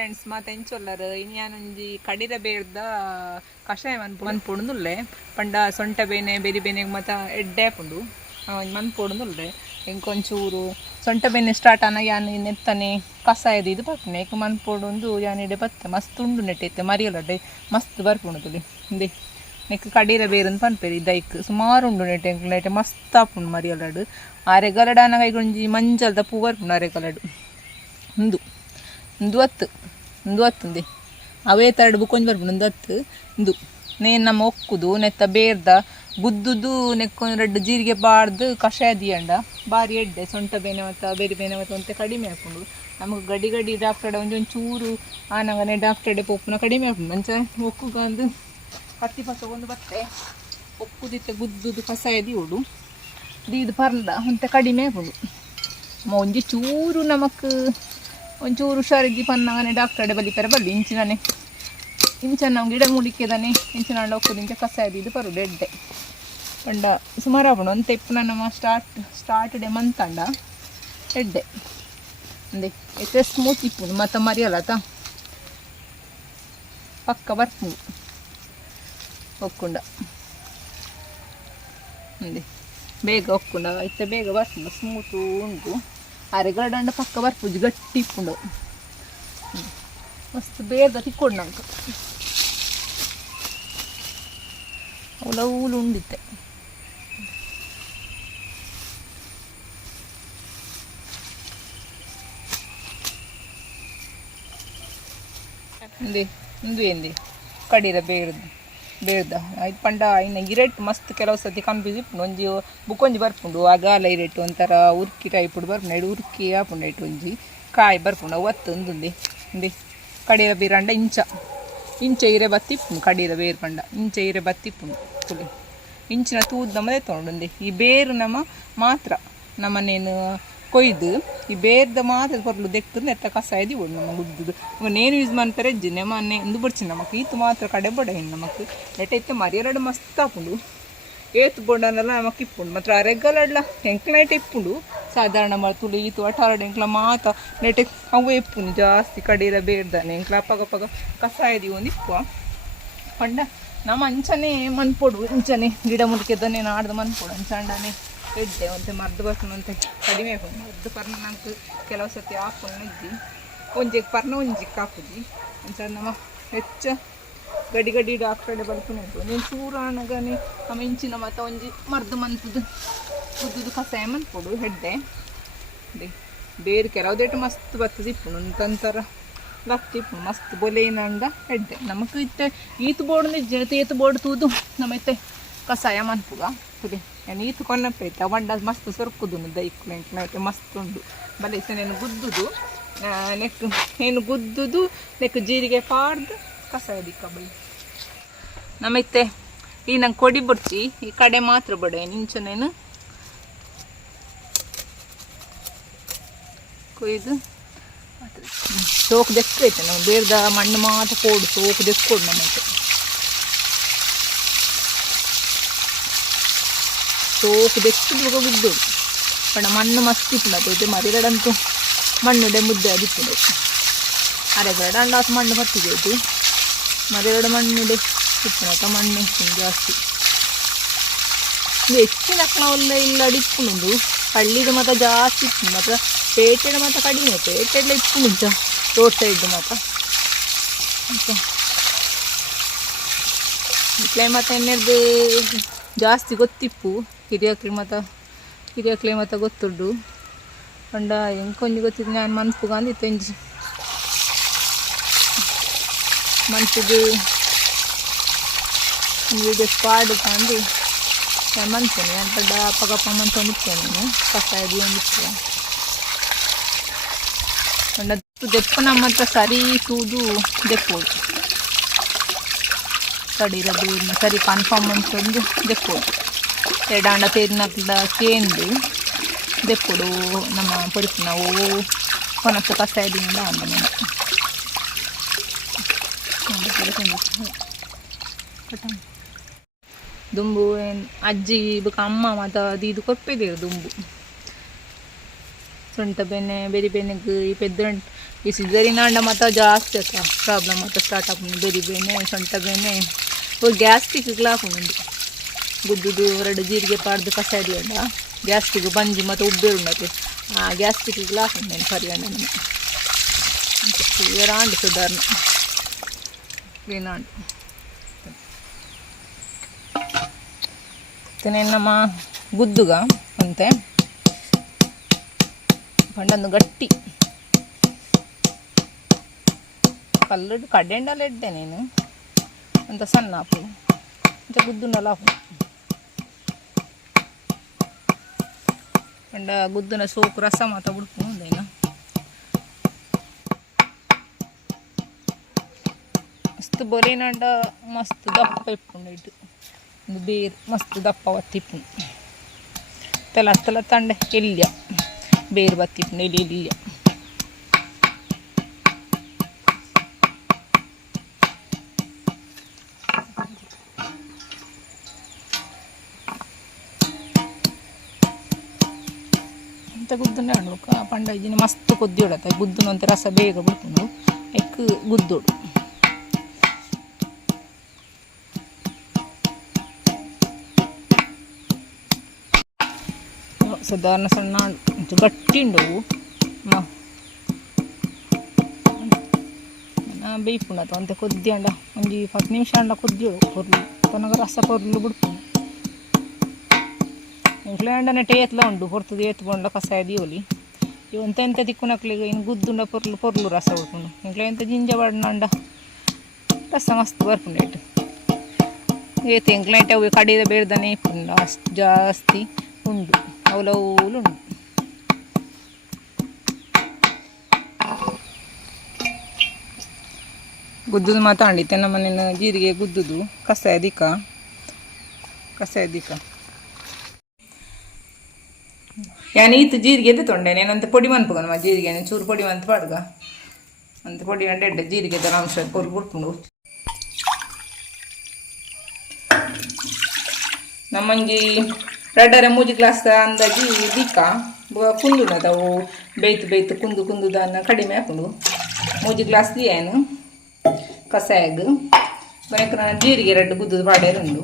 Friends ಮಾತ ಎಂಚೊಲ್ಲರ್ ಇನ್ಯಾನೊಂಜಿ ಕಡಿರ ಬೇರ್ದ ಕಷಾಯ ಮನ್ಪು ಮನ್ಪೊಡುಂದುಲ್ಲೆ ಪಂಡ ಸೊಂಟ ಬೇನೆ, ಬೆರಿ ಬೇನೆಗ್ ಮಾತ ಎಡ್ಡೆ ಆಪುಂಡು ಮನ್ಪೊಡುಂದುಲ್ಲೆ ಎಂಕೊಂಚೂರು ಸೊಂಟ ಬೇನೆ ಸ್ಟಾರ್ಟ್ ಆನ ಯಾನ್ ನೆತ್ತನೆ ಕಷಾಯದ ಇದು ಬರ್ಪುನೆ ಏಕ ಮನ್ಪೊಡುಂದು ಎಡೆ ಬತ್ತೆ. ಮಸ್ತ್ ಉಂಡು ನೆಟ್ಟೈತೆ. ಮರಿಯಲಡ್ಡೆ ಮಸ್ತ್ ಬರ್ಪುಂಡು ತುಲಿ ಇಂದೆ ನೆಕ್ ಕಡೀರ ಬೇರನ್ ಪನ್ಪೆರಿ ದೈಕ್. ಸುಮಾರು ಉಂಡು ನೆಟ್ಟೆ ನೆಟ್ಟೆ. ಮಸ್ತ್ ಆಪುಂಡು ಮರಿಯಲಡು ಆರೆಗಲಡಾನ ಕೈಗೊಂಜಿ ಮಂಜಲ್ದ ಪೂ ಬರ್ಪುಂಡು ಆರೆಗಲಡು ಉಂದು. ಒಂದು ಹತ್ತು ಒಂದು ಹೊತ್ತುಂದೆ ಅವೇ ತರಡು ಬುಕ್ಕೊಂಜಿ ಬರ್ಬೋದು ಒಂದು ಹತ್ತು ಇಂದು ನೇನು ನಮ್ಮ ಒಕ್ಕುದು, ನೆತ್ತ ಬೇರ್ದ, ಗುದ್ದುದು ನೆಕ್ಕೊಂದು ರೆಡ್ಡು ಜೀರಿಗೆ ಬಾರ್ದು, ಕಷಾಯ ದಿಯಂಡ. ಬಾರಿ ಎಡ್ಡೆ, ಸೊಂಟ ಬೇನೆ ಮತ್ತು ಬೇರೆ ಬೇನೆ ಮತ್ತು ಅಂತ ಕಡಿಮೆ ಹಾಕೊಂಡು. ನಮಗೆ ಗಡಿ ಗಡಿ ಡಾಕ್ಟರ್ ಒಂಜಿ ಒಂಚೂರು ಆನಂಗನೆ ಡಾಕ್ಟರ್ ಪೊಪ್ಪುನ ಕಡಿಮೆ ಹಾಕೊಂಡು. ಮಂಚ ಒಕ್ಕುಗಂದು ಕತ್ತಿ ಪಸ ಒಂದು ಬತ್ತೆ ಒಕ್ಕುದಿತ್ತೆ, ಗುದ್ದುದು, ಕಷಾಯ ದಿಯೋಡು. ಇದು ಪರ್ದ ಅಂತ ಕಡಿಮೆ ಹಾಕೊಂಡು. ಒಂಜಿ ಚೂರು ನಮಕ್ ಒಂಚೂರು ಹುಷಾರಿದ್ದಿ ಪನ್ನಾಗನೆ ಡಾಕ್ಟರ್ ಬಲಿಪರ ಬಲ್ಲಿ ಇಂಚಿನನೆ ಇಂಚನ ನಾವು ಗಿಡ ಮುಡಿಕೆದಾನೆ ಇಂಚಿನ ಹೋಗ್ತದೆ ಇಂಚ ಕಸ ಇದು ಬರು ಎಡ್ಡೆ ಪಂಡ ಸುಮಾರು ಆಗೋಣ ಅಂತ ತೆಪ್ಪುನ ನಮ್ಮ ಸ್ಟಾರ್ಟ್ ಸ್ಟಾರ್ಟ್ ಡೇ ಮಂತಂಡ ಎಡ್ಡೆ ಅಂದೆ ಎತ್ತೆ ಸ್ಮೂತ್ ಇಪ್ಪುಂಡು ಮತ್ತೆ ಮರಿಯಲ್ಲತ ಪಕ್ಕ ಬರ್ತೀನಿ ಒಕ್ಕುಂಡ. ಅಂದೆ, ಬೇಗ ಒಕ್ಕುಂಡ ಐತೆ ಬೇಗ ಬರ್ಪುಂಡು ಸ್ಮೂತು ಉಂಟು. ಅರೆಗಡಂಡ ಪಕ್ಕ ಬರ್ಪುಜಿ ಗಟ್ಟಿ ಇಪ್ಪುಂಡು ಮಸ್ತ್ ಬೇಗ ತಿಕ್ಕೊಂಡು ನಂಗೆ ಅವಲವುಲು ಉಂಡಿತ್ತೆ ಇಂದಿ ಇಂದು ಎಂದಿ ಕಡೀರ ಬೇರ್ದು ಬೇರ್ದ ಐದು ಪಂಡ, ಇನ್ನು ಇರೇಟ್ ಮಸ್ತ್ ಕೆಲವು ಸತಿ ಕಂಪಿಸಿ ಒಂಜಿ ಬುಕ್ಕೊಂಜಿ ಬರ್ಪುಂಡು, ಅಗಾಲ ಇರೇಟ್ ಒಂಥರ ಉರ್ಕಿ ಟೈಪ್ ಬರ್ಪುಂಡು ಐಡು ಉರ್ಕಿ ಆಪುಂಡು ಇಟ್ಟು ಒಂಜಿ ಕಾಯಿ ಬರ್ಪುಂಡು. ಅವತ್ತು ಒಂದುಂದಿ ಇಂದಿ ಕಡೀರ ಬೀರಂಡ ಇಂಚ. ಇಂಚ ಇರೆ ಬತ್ತಿಪ್ಪುಂಡು ಕಡೀರ ಬೇರು ಪಂಡ. ಇಂಚ ಇರೆ ಬತ್ತಿಪ್ಪುಂಡು ತುಲಿ ಇಂಚಿನ ತೂದ್ ನಮ್ಮದೇ ತೊಗೊಂಡು ಈ ಬೇರು ನಮ್ಮ ಮಾತ್ರ. ನಮ್ಮನೇನು ಕೊಯ್ದು, ಈ ಬೇರ್ದ ಮಾತ್ರ ಬರ್ಲು ಎತ್ತ ನೆತ್ತ ಕಸಾಯದಿ ಒಡು ನಮ್ಮ ಗುದ್ದುದು ನೇನು ಯೂಸ್ ಮಾಡ್ತಾರೆ? ಎಜ್ಜಿ ಮನೆ ಎಂದು ಬರ್ಚಿ ನಮಕ್. ಈತು ಮಾತ್ರ ಕಡೆ ಬಡ ಹೆಣ್ಣು ನಮಕ್. ನೆಟ್ಟ ಇತ್ತೆ ಮರಿಯರಡು ಮಸ್ತ್ ಹಾಕೊಂಡು ಏತು ಬೊಂಡನೆಲ್ಲ ನಮಕ್ ಇಪ್ಪುಂಡು. ಮಾತ್ರ ರೆಗ್ಗಲಡ್ಲ ಎಂಕ್ಲ ನೆಟ್ ಇಪ್ಪುಂಡು. ಸಾಧಾರಣ ಮರ ತುಳಿ ಈತು ಅಠಾರಡು ಎಂಕ್ಲ ಮಾತ ನೆಟ್ಟ ಅವು ಇಪ್ಪುಂಡು ಜಾಸ್ತಿ ಕಡೀರ ಬೇರ್ದಾನೆ. ಎಂಕ್ಲ ಅಪ್ಪಗ ಕಸ ಕಸಾಯದಿ ಒಂದು ಪಂಡ ನಮ್ಮ ಅಂಚನೆ ಮನ್ಪೊಡು. ಇಂಚನೆ ಗಿಡ ಮುಡಿಕೆದನೆ ನಾಡ್ದು ಮನ್ಪೊಡು. ಅಂಚಂಡನೆ. ಎಡ್ಡೆ ಒಂತೆ ಮರ್ದು ಅಂತ ಕಡಿಮೆ ಮರ್ದು ಪರ್ನ ನಂಗೆ ಕೆಲವು ಸತಿ ಹಾಕೊಂಡು ಇದ್ದಿ. ಒಂಜಿಗೆ ಪರ್ನ ಒಂಜಿಗೆ ಹಾಕುದಿ ಅಂತ ನಮ್ಮ ಹೆಚ್ಚ ಗಡಿ ಗಡಿ ಡಾಕ್ಟರ್ ಇದ್ದು ಒಂದು ನೀನು ಚೂರಾಣಗನೆ ನಮ್ಮ ಇಂಚಿನ ಮತ್ತು ಒಂಜಿ ಮರ್ದು ಮಂತದ್ದು ಉದ್ದುದು ಕಸಾಯ ಮಂತ್ಕೊಡು ಹೆಡ್ಡೆ. ಬೇರೆ ಕೆಲವುದೇಟು ಮಸ್ತ್ ಬರ್ತದೆ ಇಪ್ಪು ಒಂತಂತರ ಲಕ್ಕಿ ಮಸ್ತ್ ಮಸ್ತ್ ಬೊಲೇನಂಡ ಹೆಡ್ಡೆ. ನಮಗೆ ಇತ್ತೆ, ಈತ್ ಬೋರ್ಡ್ ನಿಜ ಈತು ಬೋರ್ಡ್ ತೂದು ನಮ್ಮ ಇತ್ತೆ ಕಸಾಯ ಮನ್ಪುಗ ಸರಿ ನೀತು ಕೊನ್ನಪ್ಪೈತೆ ಬಂಡ ಮಸ್ತ್ ಸೊರ್ಕುದು ದೈಕ್ ನೆಂಟ್ನೈತೆ ಮಸ್ತ್ ಉಂಡು ಬಲ ನಾನು ಗುದ್ದುದು. ನೆಕ್ ಏನು ಗುದ್ದುದು ನೆಕ್ ಜೀರಿಗೆ ಪಾಡ್ದು ಕಸಾಯ ದಿಕ್ಕ ಬೈ. ನಮೈತೆ ಈ ನಂಗೆ ಕೊಡಿ ಬಡ್ಚಿ. ಈ ಕಡೆ ಮಾತ್ರ ಬಡ. ಇಂಚನೇನು ಕೊಯ್ದು. ಸೋಕ್ ದೆಕ್ಕೈತೆ. ನಾವು ಬೇರ್ದ ಮಣ್ಣು ಮಾತ್ರ ಕೊಡು. ಸೋಕು ದೆಕ್ಕೊಡು ನಮ್ಮೈತೆ ಸೋಕು ದೆಕ್ಕಿದ್ದು ಗುಡ್ಡು ಪಣ ಮಣ್ಣು ಮಸ್ತ್ ಇಪ್ಪುಂಡು ಮರಿಗಡಂತೂ ಮಣ್ಣುಡೆ ಮುದ್ದೆ ಅದಿಪ್ಪುಂಡು ಅರೆಗಡ ಅಂಡಾಸ್ ಮಣ್ಣು ಪತ್ತಿದೆ ಇದು. ಮರಿಗಡ ಮಣ್ಣಿಡೆ ಇಪ್ಪುನಕ ಮಣ್ಣು ಇಪ್ಪುಂಡು ಜಾಸ್ತಿ. ಹೆಚ್ಚಿನ ಒಳ್ಳೆ ಇಲ್ಲ ಅಡಿಪ್ಪುಂಡು ಹಳ್ಳಿದು ಮಾತ್ರ ಜಾಸ್ತಿ ಇಪ್ಪುಂಡು ಮಾತ್ರ. ಪೇಟೆಡ್ ಮಾತ್ರ ಕಡಿಮೆ, ಪೇಟೆಡ್ಲ ಇಪ್ಪುಂಡು ರೋಡ್ ಸೈಡ್ ಮಾತ್ರ. ಇಟ್ಲೆ ಜಾಸ್ತಿ ಗೊತ್ತಿಪ್ಪು. ಹಿರಿಯಕ್ಲಿ ಮತ್ತ ಹಿರಿಯಕ್ಲಿ ಮತ್ತ ಗೊತ್ತುಂಡು. ಪಂಡ ಎಂಕೊಂಜಿ ಗೊತ್ತಿದ್ದು ನಾನು ಮನ್ಪುಗ ಅಂದಿತ್ತು ಎಂಜಿ. ಮನ್ಪುದು ಇದು ಪಾಡು ಕಂಡು ನಾನು ಮನ್ಪೇನೆ, ನಾನು ಪಡ್ಡ ಅಪ್ಪಗಪ್ಪ ಮನ್ಕೊಂಡಿರ್ತೇನೆ ನಾನು ಕಸಾಯದಿ ಒಂದಿತ್ತು ಪಂಡ ದೆಪ್ಪ ನಮ್ಮ ಹತ್ರ ಸರಿ ತೂದು ದೆಪ್ಪೋದು ಬೇರ್ನ ಸರಿ ಕನ್ಫರ್ಮ್ ಅಂತಂದು ದೆಪ್ಪೋದು ಎಡಾಂಡ ತೇರಿನಕ್ಲ ಕೇಂದು ದೆಪ್ಪುಡು ನಮ್ಮ ಪೊರಿಪು ನಾವು ಕೊನಕ್ಕೆ ಕಸಾಯದಿಂದ ಅಂದ ನಾನು ದುಂಬು ಅಜ್ಜಿ ಬುಕ್ಕ ಅಮ್ಮ ಮತ್ತು ಅದು ಇದು ಕೊಟ್ಟಿದ್ದೀರು ದುಂಬು. ಸೊಂಟ ಬೆನೆ ಬೆರಿ ಬೆನೆಗೆ ಈ ಪೆದ್ದ ಈ ಸಿಜರಿನಾಂಡ ಮಾತ ಜಾಸ್ತಿ ಆತ ಪ್ರಾಬ್ಲಮ್ ಮಾತ ಸ್ಟಾರ್ಟ್ ಆಪುಂಡು ಬೆರಿ ಬೆನೆ ಸೊಂಟ ಬೆನೆ ಗ್ಯಾಸ್ಟಿಕ್ ಹಾಕೊಂಡು ಗುದ್ದುದು ಹೊರಡು ಜೀರಿಗೆ ಪಾಡ್ದು ಕಸಾಡಿ ಅಂಡ ಗ್ಯಾಸ್ಟಿಗು ಬಂಜಿ ಮತ್ತು ಉಬ್ಬೆ ಉಣ್ಣದು. ಆ ಗ್ಯಾಸ್ಟಿಕ್ಗೆ ಲಾಕಣ್ಣೇನು ಪರಿಯಣ್ಣ ರಾಂಡ್ ಸುಧಾರಣ. ಏನಾಂಡ್ ನಮ್ಮ ಗುದ್ದುಗ ಅಂತೆ. ಪಂಡನ್ನು ಗಟ್ಟಿ. ಕಲ್ಲು ಕಡೆಂಡಲ್ಲಿ ಇಡ್ಡೆ ನೀನು. ಅಂತ ಸಣ್ಣ ಹಾಪು ಅಂತ ಗುದ್ದುಂಡಲ್ಲ ಹಾಪು పండ గుద్దున సోపు రసం అత ఉడుకు ఉందైనా ಮಸ್ತ್ ಬೊಲಿನಂಡ ಮಸ್ತ್ ದಪ್ಪ ಇಪ್ಪುಂಡು ಇಟ್ಟು ಒಂದು ಬೇರು ಮಸ್ತ್ ದಪ್ಪ ಬತ್ತಿಪ್ಪುಂಡು ತಲ ತಲ ತಂಡ ಎಲ್ಯ ಬೇರು ಬತ್ತಿಪ್ಪುಂಡು ಎಲ್ಲಿ ಎಲ್ಯ ಹಣ್ಣು ಪಂಡ, ಇಜಿನ ಮಸ್ತ್ ಕೊದ್ದಿ ಗುದ್ದು ಗುದ್ದನಂತ ರಸ ಬೇಗ ಬಿಡ್ಕೊಂಡು ಎಕ್ ಗುದ್ದೋಡು. ಸಾಧಾರಣ ಸಣ್ಣ ಒಂಚೂರು ಗಟ್ಟಿ ಉಂಡವು ಬೇಯ್ಪುಂಡ ಅಂತೆ ಕೊದ್ದಿ ಅಂಡ ಒಂಜಿ ಹತ್ತು ನಿಮಿಷ ಅಂಡ ಕೊದ್ದಿಳು ಪೊರ್ಲು ತನಗ ರಸ ಕೊರ್ಲು ಬಿಡ್ಪುಂಡು ಇಂಕ್ಲೆ ಅಂಡನೆ ಟೇತ್ಲ ಉಂಡು ಹೊರ್ತದ ಏತ್ಕೊಂಡ ಕಸಾಯ ದಿಯೋಲಿ. ಇವಂತ ಎಂತ ತಿಕ್ಕುನಕ್ಲಿಗೆ ಇನ್ನು ಗುದ್ದುಂಡ ಪೊರ್ಲು ಪೊರ್ಲು ರಸ ಬಿಡ್ಪುಂಡು ಇಂಕ್ಲೆ ಎಂತ ಜಿಂಜ ಬಣ್ಣ ಅಂಡ ರಸ ಮಸ್ತ್ ಬರ್ಪುಂಡು ಏಟು ಏತ್ ಎಂಕ್ಲೆಂಟ್ ಅವು ಕಡಿದ ಇಪ್ಪುಂಡು, ಅಷ್ಟು ಜಾಸ್ತಿ ಉಂಡು ಅವಲವುಲು ಉಂಡು ಗುದ್ದುದು ಮಾತಾಡಿತ್ತೆ ನಮ್ಮ ಮನೇನ ಜೀರಿಗೆ ಗುದ್ದುದು ಕಸಾಯ ದಿಕ್ಕ ಕಸಾಯ ದಿಕ್ಕ ഞാൻ ഈത്ത് ജീരിക ಎತ್ತೊಂಡೆ ನೇನಂತ ಪೊಡಿ ಮನ್ಪಗ ನಮ್ಮ ಜೀರಿಗೆ ಚೂರು ಪೊಡಿ ಮಂತ್ ಪಾಡ್ಗ ಅಂತ ಪೊಡಿ ಗಂಟೆ ಎಡ್ಡೆ ಜೀರಿಗೆ ಅಂಶ ಕೊರು ಬಿಟ್ಕೊಂಡು ನಮ್ಮಂಗಿ ರಡ್ಡರ ಮೂಜಿ ಗ್ಲಾಸ್ ಅಂದಾಜಿ ದೀಕ ಕುಂದು ನಾವು ಬೇಯ್ತು ಬೇಯ್ತು ಕುಂದು ಕುಂದುದನ್ನ ಕಡಿಮೆ ಹಾಕೊಂಡು. ಮೂಜಿ ಗ್ಲಾಸ್ ದಿಯೇನು ಕಸಾಯಗ. ಬಯಕ ಜೀರಿಗೆ ರಡ್ಡು ಗುದ್ದದು ಉಂಡು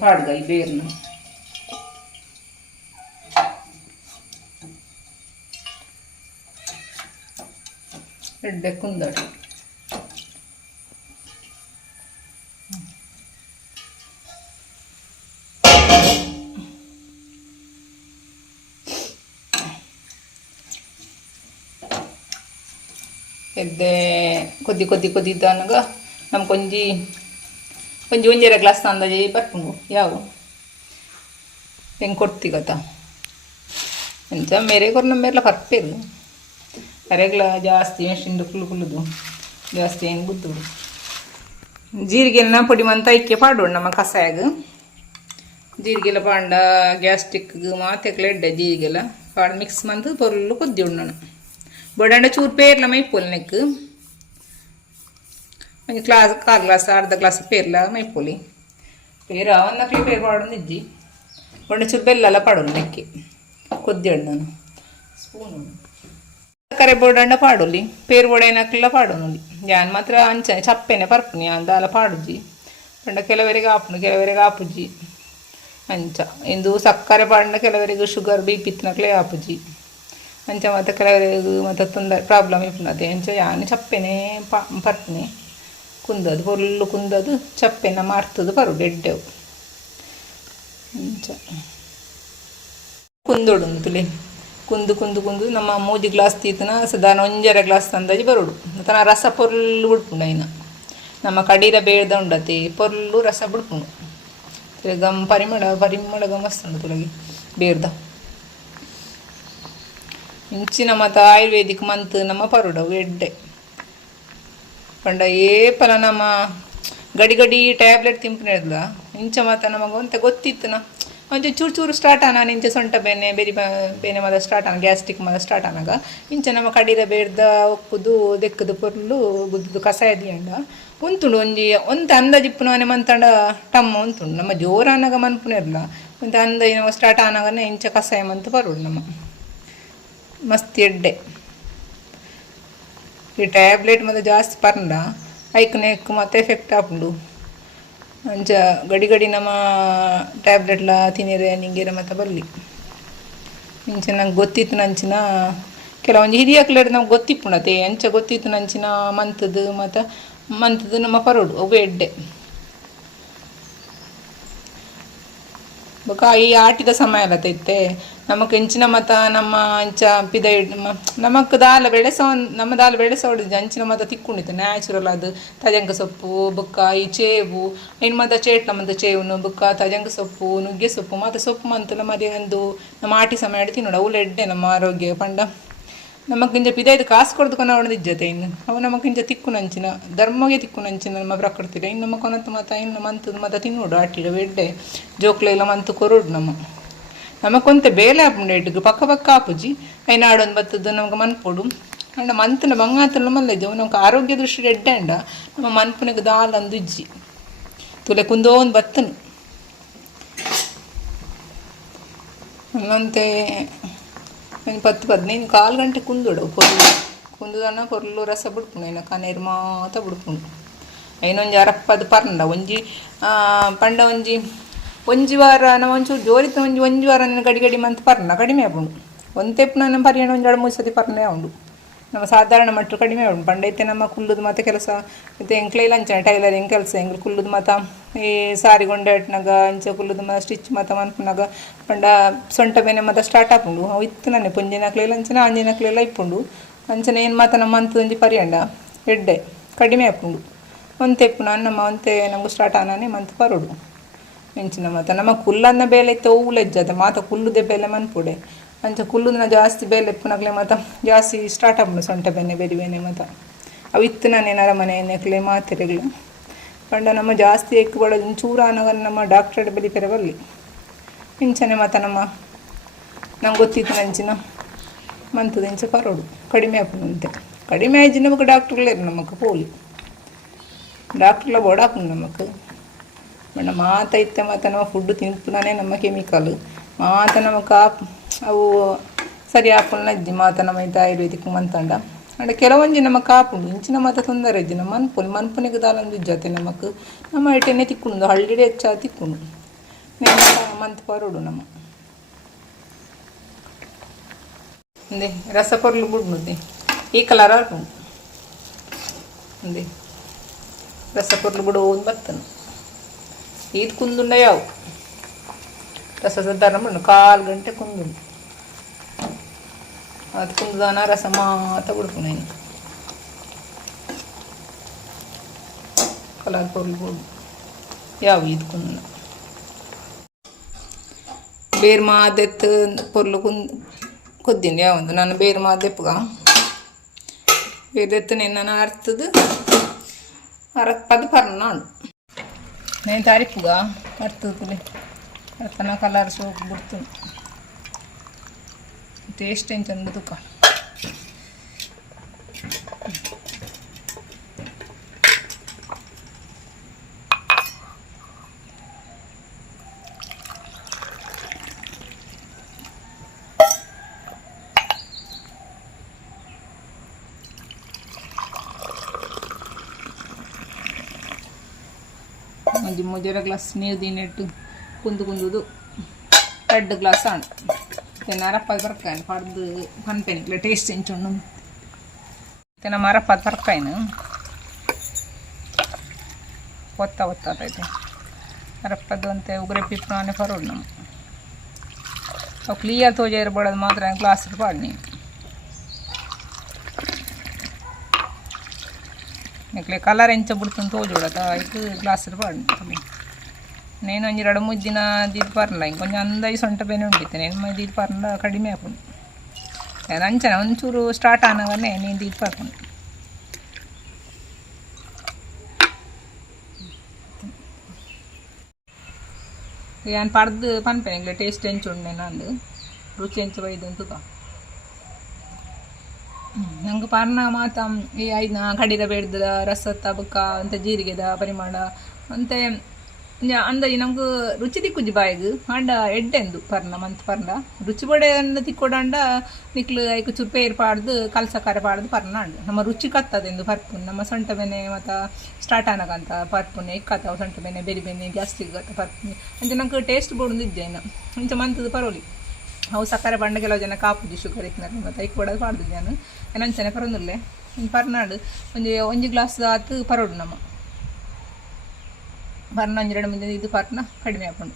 పాడుగా ఈ బేర్ను ఎడ్డెక్కుందాడు ಎದ್ದೆ ಕೊದ್ದಿ ಕೊದ್ದಿ ಕೊದ್ದಿದ್ದಾನಗ ನಮ್ಗೆ ಒಂಜಿ ಒಂಜಿ ಒಂಜೆರ ಗ್ಲಾಸ್ ಅಂದಾಜಿ ಬರ್ಪುಂಡು ಯಾವು? ಹೆಂಗೆ ಕೊಡ್ತಿ ಗೊತ್ತಾ? ಎಂಚ ಮೇರೆ ಕೊರ್ನ ಮೇರ್ಲ ಪರ್ಪೇರು ಅರೆಗ್ಲ ಜಾಸ್ತಿ ಮೆಷಿನ್ದು ಕುಲ್ಲು ಕುಲ್ಲುದು ಜಾಸ್ತಿ ಹೆಂಗೆ ಬುದ್ದುಡು ಜೀರಿಗೆನ ಪುಡಿ ಮಂತ ಇಕ್ಕೆ ಪಾಡೋಣ ನಮ್ಮ ಕಸಾಯಾಗ. ಜೀರಿಗೆಲ್ಲ ಪಾಂಡ ಗ್ಯಾಸ್ಟಿಕ್ಗೆ ಮಾತೆಕ್ಲ ಎಡ್ಡೆ ಜೀರಿಗೆಲ್ಲ ಪಾಡ್ ಮಿಕ್ಸ್ ಮಂತ್ ಪೊರ್ಲು ಕೊದ್ದಿ ಉಣ್ಣಣ ಬೊಡಂಡ ಚೂರು ಪೇರ್ಲ ಮೈಪೋಲ್ ನೆಕ್ ಒಂದು ಗ್ಲಾಸ್ ಕಾಲು ಗ್ಲಾಸ್ ಅರ್ಧ ಗ್ಲಾಸ್ ಪೇರ್ಲ ಮೈಪೋಲಿ ಪೇರ ಒಂದಕ್ಲಿ ಪೇರ್ ಪಾಡೋದು ಇಜ್ಜಿ ಬೊಂಡ ಚೂರು ಬೆಲ್ಲ ಎಲ್ಲ ಪಾಡೋದು ನೆಕ್ಕಿ ಕೊದ್ದಿ ನಾನು ಸ್ಪೂನು ಕರೆ ಬೋಡಂಡ ಪಾಡೊಲಿ ಪೇರು ಬೋಡೈನಕ್ಲೆಲ್ಲ ಪಾಡೊನುಲಿ ಯಾನ್ ಮಾತ್ರ ಅಂಚ ಚಪ್ಪೆನೆ ಪರ್ಪುನಿ ಅಂದ ಅಲ್ಲ ಪಾಡುಜಿ ಪಂಡ ಕೆಲವರಿಗೆ ಆಪುನು ಕೆಲವರಿಗೆ ಆಪುಜಿ ಅಂಚ ಇಂದು ಸಕ್ಕರೆ ಪಾಂಡ ಕೆಲವರಿಗೆ ಶುಗರ್ ಬಿ ಪಿತ್ನಕ್ಲೆ ಆಪುಜಿ ಅಂಚ ಮತ್ತೆ ಕೆಲವರಿಗೆ ಮತ್ತೆ ತೊಂದರೆ ಪ್ರಾಬ್ಲಮ್ ಇಪ್ಪುನದೆ ಅಂಚ ಯಾನ್ ಚಪ್ಪೆನೆ ಪಾ ಪರ್ಪುನಿ ಕುಂದದು, ಹೊಲ್ಲು ಕುಂದದು, ಚಪ್ಪೆನ ಮಾರ್ತದು ಪರುಡು ಎಡ್ಡೆವು ಕುಂದೊಡುಂದು ಕುಂದೊಡು ತುಲೆ ಕುಂದು ಕುಂದು ಕುಂದು ನಮ್ಮ ಮೂಜಿ ಗ್ಲಾಸ್ ತೀತನ ಸದಾನ ಒಂಜರ ಗ್ಲಾಸ್ ತಂದಾಜಿ ಬರೋಡು. ತನ ರಸ ಪೊರ್ಲು ಬಿಡ್ಪುಂಡು ಐನ ನಮ್ಮ ಕಡೀರ ಬೇಳ್ದ ಉಂಡತಿ, ಪೊರ್ಲು ರಸ ಬಿಡ್ಪುಂಡು ಗಮ್ ಪರಿಮಳ ಪರಿಮಳ ಮಸ್ತ್ ಉಂಡು ತುಳಗಿ ಬೇರ್ದ ಇಂಚಿನ ಮತ್ತು ಆಯುರ್ವೇದಿಕ್ ಮಂತ್ ನಮ್ಮ ಪರುಡವು ಎಡ್ಡೆ. ಪಂಡ ಏಪಲ ನಮ್ಮ ಗಡಿ ಗಡಿ ಟ್ಯಾಬ್ಲೆಟ್ ತಿಂಪುನೆ ಇಂಚ ಮಾತ ನಮಗೆ ಒಂತೆ ಗೊತ್ತಿತ್ತನ. ಒಂಚೂರು ಚೂರು ಚೂರು ಸ್ಟಾರ್ಟ್ ಆನ ಇಂಚ ಸೊಂಟ ಬೇನೆ ಬೇರೆ ಬೇನೆ ಮದ ಸ್ಟಾರ್ಟ್ ಆನ ಗ್ಯಾಸ್ಟ್ರಿಕ್ ಮದ ಸ್ಟಾರ್ಟ್ ಆನಾಗ. ಇಂಚ ನಮ್ಮ ಕಡಿದ ಬೇಡ್ದ ಒಕ್ಕುದು ದೆಕ್ಕದು, ಪೊರ್ಲು ಗುದ್ದು ಕಸಾಯದಿ ದಿಯಂಡ ಉಂತುಂಡು ಒಂಜಿ, ಒಂತ ಅಂದಾಜಿಪ್ಪುನವನೆ ಮಂತಂಡ ಟಮ್ಮ ಉಂತುಂಡು. ನಮ್ಮ ಜೋರ ಅನ್ನಾಗ ಮನ್ಪುನ ಇರಲ್ಲ ಒಂತ ಅಂದ ಸ್ಟಾರ್ಟ್ ಆನಾಗನೇ ಇಂಚ ಕಸಾಯ ಮಂತ್ ಬರುಡು ನಮ್ಮ. ಮಸ್ತ್ ಎಡ್ಡೆ. ಈ ಟ್ಯಾಬ್ಲೆಟ್ ಮತ್ತು ಜಾಸ್ತಿ ಪರ್ಂಡ ಐಕ್ ನೆಕ್ ಮತ್ತೆ ಎಫೆಕ್ಟ್ ಆಪುಂಡು ಅಂಚ ಗಡಿ ಗಡಿ ನಮ್ಮ ಟ್ಯಾಬ್ಲೆಟ್ಲ ತಿನ್ನಿರೆ ನಿಂಗೆರ ಮತ್ತೆ ಬರಲಿ. ಇಂಚ ನಂಗೆ ಗೊತ್ತಿತ್ತು ನಂಚಿನ, ಕೆಲವೊಂದು ಹಿರಿಯಕ್ಲೆಡ್ ನಮ್ಗೆ ಗೊತ್ತಿಪ್ಪುಣತೆ ಅಂಚ ಗೊತ್ತಿತ್ತು ನಂಚಿನ ಮಂತದ್ದು ಮತ್ತು ಮಂತದ್ದು ನಮ್ಮ ಪರೋಡು, ಒಬ್ಬ ಎಡ್ಡೆ ಬೊಕ ಈ ಆಟಿದ ಸಮಯ ಅಲ್ಲ ತೈತೆ. ನಮಕ್ ಇಂಚಿನ ಮತ, ನಮ್ಮ ಅಂಚ ಪಿದ ನಮಕ್ ದಾಲ ಬೆಳೆಸ ನಮ್ಮ ದಾಲ ಬೆಳೆಸೋಡು ಅಂಚಿನ ಮತ ತಿಕ್ಕೊಂಡಿತ್ತು. ನ್ಯಾಚುರಲ್ ಅದು. ತಜಂಗ ಸೊಪ್ಪು, ಬೊಕ್ಕ ಈ ಚೇವು, ಇನ್ ಮತ ಚೇಟ್ಲ ಮತ ಚೇವುನು, ಬೊಕ್ಕ ತಜಂಗ ಸೊಪ್ಪು, ನುಗ್ಗೆ ಸೊಪ್ಪು ಮತ್ತು ಸೊಪ್ಪು ಮಂತು ನಮ್ಮದೇ ಒಂದು ನಮ್ಮ ಆಟಿ ಸಮಯ ತಿನ್ನೋಡು. ಅವು ಎಡ್ಡೆ ನಮ್ಮ ಆರೋಗ್ಯ, ಪಂಡ. ನಮಗಿಂಜ ಪಿದಾಯ್ದು ಕಾಸು ಕೊಡ್ದು ಕೊನ ಇಜ್ಜತೆ ಇನ್ನು. ಅವು ನಮಗಿಂಜ ತಿಕ್ಕು ನಂಚಿನ ಧರ್ಮಗೆ ತಿಕ್ಕು ನಂಚಿನ ನಮ್ಮ ಪ್ರಕೃತಿಲ ಇನ್ನು ನಮ್ಮ ಕೊನತ್ತು ಮತ, ಇನ್ನು ಮಂತದ ಮತ ತಿನ್ನೋಡು ಆಟಿಡ ಬೆಡ್ಡೆ ಜೋಕ್ಲೆಲ್ಲ ಮಂತು ಕೊರೋಡು ನಮ್ಮ. ನಮಕೊಂತೆ ಬೇಲೆ ಆಪುಂಡು ಇಟ್ಟಿಗೆ ಪಕ್ಕ ಪಕ್ಕ ಆಪುಜಿ. ಐನ ಆಡೊಂದು ಬತ್ತದ್ದು ನಮ್ಗೆ ಮನ್ಪೊಡು. ಅಂಡ ಮಂತನ ಬಂಗಾತನ ಮಲ್ಲಜ ನಮ್ಗೆ ಆರೋಗ್ಯ ದೃಷ್ಟಿ ಎಡ್ಡೆ ಅಂಡ. ನಮ್ಮ ಮನ್ಪುನಿಗೆ ದಾಲ್ ಅಂದು ಇಜ್ಜಿ. ತುಲೆ ಕುಂದೋ ಒಂದು ಬತ್ತನು. ಅಲ್ಲಂತೆ నేను పత్తు పదిహేను కాలు గంಟೆ ಕುಂದುಡು ಪೊರ್ಲು ಕುಂದುದನ್ನ ಪೊರ್ಲು ರಸ ಬುಡ್ಕೊಂಡು ಐನ ಕನೇರ್ ಮಾತ ಬುಡ್ಕೊಂಡು ಐನೊಂಜಿ ಅರಪ್ಪದು ಪರ್ಂಡ ಒಂಜಿ ಪಂಡ ಒಂಜಿ ಒಂಜಿ ವಾರ ನಾವು ಒಂಚೂರು ಜೋರಿತ ಒಂಜಿ ಒಂಜಿ ವಾರ ನಾನು ಗಡಿ ಗಡಿ ಮಂತ್ ಪರ್ನ ಕಡಿಮೆ ಆಗ್ಬುಂಡು ಒಂತೆಪ್ಪು ನಾನು ಪರಿಯಣ ಒಂಜಾಡು ಮೂರು ಸತಿ ಪರ್ನೇ ಆಗುಂಡು ನಮ್ಮ ಸಾಧಾರಣ ಮಟ್ಟ ಕಡಿಮೆ ಉಂಟು. ಪಂಡೈತೆ ನಮ್ಮ ಕುಲ್ಲುದು ಮಾತ ಕೆಲಸ. ಮತ್ತು ಎಂಕ್ಲೈ ಲಂಚ ಟೈಲರಿಂಗ್ ಕೆಲಸ. ಎಂಕ್ಲು ಕುಲ್ಲುದು ಮತ, ಈ ಸಾರಿ ಗೊಂಡೆ ಇಟ್ನಾಗ ಅಂಚೆ ಕುಲ್ಲುದು ಮತ, ಸ್ಟಿಚ್ ಮತ ಮನ್ಪುನಾಗ ಪಂಡ ಸೊಂಟ ಬೇನೆ ಮತ ಸ್ಟಾರ್ಟ್ ಆಪುಂಡು. ಅವು ಇತ್ತು ನಾನೆ ಪುಂಜಿನಕ್ಲೆಲ್ಲ ಅಂಚನ ಆಂಜಿನಕ್ಲೆಲ್ಲ ಇಪ್ಪುಂಡು. ಅಂಚನೆ ಏನು ಮಾತ ನಮ್ಮ ಅಂತು ಪರಿಯಂಡ? ಎಡ್ಡೆ, ಕಡಿಮೆ ಆಪುಂಡು. ಒಂತೆ ನಾನು ನಮ್ಮ ಒಂತೆ ನಮಗೂ ಸ್ಟಾರ್ಟ್ ಆನಾನೆ ಮಂತ್ ಪರೋಡು. ಎಂಚಿನ ಮಾತ, ನಮ್ಮ ಕುಲ್ಲನ್ನ ಬೇಲೆ ಇತ್ತು ಅವು ಲೆಜ್ಜದ ಮಾತ ಕುಲ್ಲುದೆ ಬೇಲೆ ಮನ್ಪುಡೆ. ಅಂಚ ಕುಲ್ಲುಂದಿನ ಜಾಸ್ತಿ ಬೇಲೆ ಪುನಕ್ಲೆ ಮಾತ, ಜಾಸ್ತಿ ಸ್ಟಾರ್ಟ್ ಆಪುಂಡು ಸೊಂಟ ಬೆನ್ನೆ ಬೆರಿ ಬೇನೆ ಮಾತ. ಅವು ಇತ್ತು ನಾನು ಮನೆ ನೆಕ್ಲೆ ಮಾತ್ರೆಗಳು. ಪಂಡ ನಮ್ಮ ಜಾಸ್ತಿ ಎಕ್ಕು ಬಡೋದು ಚೂರ ಅನ್ನೋಗ ನಮ್ಮ ಡಾಕ್ಟರ್ ಬಲಿ ಪೆರೆ ಬರಲಿ. ಇಂಚನೆ ಮಾತ ನಮ್ಮ, ನಂಗೆ ಗೊತ್ತಿತ್ತು ನಂಚಿನ ಮಂತದ ಇಂಚ ಪರೋಡು, ಕಡಿಮೆ ಆಪುಂಡು ಕಡಿಮೆ ಆಯ್ತು ನಮಗೆ ಡಾಕ್ಟರ್ಲೇರು ನಮಗೆ ಪೋಲಿ ಡಾಕ್ಟರ್ಲ ಬೋಡಾಪುಂಡು ನಮಗೆ ಬಣ್ಣ ಮಾತ ಇತ್ತೆ ಮಾತ ನಮ್ಮ ಫುಡ್ ತಿನ್ಪುನಾನೆ ನಮ್ಮ ಕೆಮಿಕಲ್ ಮಾತ ನಮಕ ಅವು ಸರಿ ಆಪುಲ್ನ ಇಜ್ಜಿ ಮಾತ ನಮ್ಮ ಇದು ಆಯುರ್ವೇದಿಕ್ ಮಂತಂಡ. ಅಂಡ ಕೆಲವೊಂಜಿ ನಮ್ಮ ಕಾಪುಂಡು, ಇಂಚಿನ ಮಾತ ತೊಂದರೆ ಇಜ್ಜಿ. ನಮ್ಮ ಮನ್ಪುನಿ ಮನ್ಪುನಿಗೆ ದಾಲಂದು ಇಜ್ಜತೆ ನಮಕ್. ನಮ್ಮ ಇಟ್ಟೆನೆ ತಿಕ್ಕುಂಡು, ಹಳ್ಳಿಡೆ ಹೆಚ್ಚ ತಿಕ್ಕುಂಡು. ಮಂತ್ ಪರೋಡು ನಮ್ಮ. ಅಂದೆ, ರಸ ಪೊರ್ಲು ಬಿಡ್ನುದ್ದೆ ಈ ಕಲರ್ ಆಟುಂಡು ಅಂದೆ, ರಸ ಪೊರ್ಲು ಬಿಡು ಒಂದು ಬತ್ತನು ಈದ್ ಕುಂದುಂಡ ಯಾವು ರಸ ಸದ್ದಾರ ಮಣ್ಣು ಕಾಲು ಗಂಟೆ ಕುಂದುಂಡು ಅದು ಕುಂದುದಾನ ರಸ ಮಾತ ಬಿಡ್ಪು ನಾನು ಕಲರ್ ಪೊರ್ಲು ಬಿಡು ಯಾವು ಈದ್ ಕುಂದ ಬೇರು ಮಾದೆತ್ತು ಪೊರ್ಲು ಕುಂದ್ ಕೊದ್ದಿನ ಯಾವೊಂದು ನಾನು ಬೇರು ಮಾದೆಪ್ಪಗ ಬೇರೆತ್ತು ನಾನು ಅರ್ತದು ಅರಪ್ಪದು ಪರ್ನಾಡು నేను తారీఫుగా పడుతుంది అతన కలర్ సోప్ గుర్తుంది టేస్ట్ ఏం చెందుక ಒಂಜಿ ಮುಜರ ಗ್ಲಾಸ್ ನೀರು ತಿನ್ನಿಟ್ಟು ಕುಂದು ಕುಂದುದು. ರೆಡ್ ಗ್ಲಾಸ್ ಆಂಡ್ ತೆನಾರಪ್ಪ ಬರ್ಕಾಯ್ನು ಪಡ್ದು ಪನ್ಪೆನಿಕ್ಲೆ ಟೇಸ್ಟ್ ಎಂಚುಂಡು ತೆನ ಮರಪ್ಪ ಬರ್ಕಾಯ್ನು ಒತ್ತ ಒತ್ತಾತೈತೆ ಮರಪ್ಪದ್ದು ಅಂತೆ ಉಗ್ರೆ ಪಿಪ್ಪನೇ ಪರೋಡು ನಮ್ಮ ಅವು ಕ್ಲಿಯರ್ ತೋಜ ಇರ್ಬೋಡದು ಮಾತ್ರ ಗ್ಲಾಸ್ ಪಾಡು ನೀವು ಕಲರ್ ಕಲರ್ ಎಂಚ ಬಿಡ್ತಂತ ತೋಜೋಡದ ಇದು ಗ್ಲಾಸ್ ಪಾಡು నేను ಒಂಜಿ ಎರಡು ಮೂರು ದಿನ ದೀದ್ ಪರ್ಲ ಇಂಕ ಕೊಂಚ ಅಂದಾಜು ಸೊಂಟ ಬೇನೆ ಉಂಡಿತ್ತೆ నేను ಮೈ ದೀದ್ ಪರ್ಲ ಕಡಿಮೆ ಆಪುಂಡು ಅಂಚನ ಒಂಚೂರು ಸ್ಟಾರ್ಟ್ ಆನಗನೆ ನೀನು ದೀದ್ ಪರ್ಪುಂಡು ಏನು ಪರ್ದು ಪನ್ಪೇನೆ ಇಲ್ಲ ಟೇಸ್ಟ್ ಹೆಂಚುಂಡೆ ನಂದು ರುಚಿ ಹೆಂಚು ಬೈದು ಅಂತುಕ ನಂಗೆ ಪಾರ್ನ ಮಾತ ಈ ಐದ್ನ ಕಡಿದ ಬೇಡ್ದ ರಸತ್ತ ಬುಕ್ಕ ಅಂತ ಜೀರಿಗೆದ ಪರಿಮಾಣ ಅಂತೆ ಇಂಜ ಅಂದಾಜಿ ನಮ್ಗೆ ರುಚಿ ತಿಕ್ಕುಜಿ ಬಾಯಿಗೆ ಆಂಡ ಎಡ್ಡೆಂದು ಪರ್ನ ಮಂತ್ ಪರ್ನ ರುಚಿ ಬೊಡೆ ತಿಕ್ಕೊಡಂಡ ನಿಕ್ಲು ಐಕ್ ಚೂರು ಪೇರ್ ಪಾಡ್ದು ಕಲ್ಸಕಾರ ಪಾಡ್ದು ಪರ್ನ ಅಂಡು ನಮ್ಮ ರುಚಿ ಕತ್ತದೆಂದು ಪರ್ಪುನ್ ನಮ್ಮ ಸೊಂಟ ಬೆನೆ ಮತ್ತು ಸ್ಟಾರ್ಟ್ ಆನಗಂತ ಪರ್ಪುನೆ ಇಕ್ಕತ್ತ ಸೊಂಟ ಬೆನೆ ಬೆರಿ ಬೆನೆ ಜಾಸ್ತಿ ಗತ್ತ ಪರ್ಪುನೆ ಅಂಚೆ ನಂಗೆ ಟೇಸ್ಟ್ ಬೋಡ್ದು ಇದ್ದೇನೆ ಇಂಚ ಮಂತದ ಪರೋಲಿ ಅವು ಸಕ್ಕರೆ ಬಂಡ ಕೆಲವು ಜನ ಕಾಪುಜಿ ಶುಗರ್ ಇತ್ತಿನಾರ ಮತ್ತು ಐಕ್ ಕೊಡೋದು ಪಾಡ್ದು ನಾನು ಏನಂಚನೆ ಪರಂದುಲ್ಲೆ ಪರ್ನಾಡು ಒಂದು ಒಂದು ಗ್ಲಾಸ್ ಆತು ಪರೋಡು ನಮ್ಮ ಪರ್ನ ಒಂಜಿ ಎರಡು ಮುಂದೆ ಇದು ಪರ್ನ ಕಡಿಮೆ ಹಾಕೊಂಡು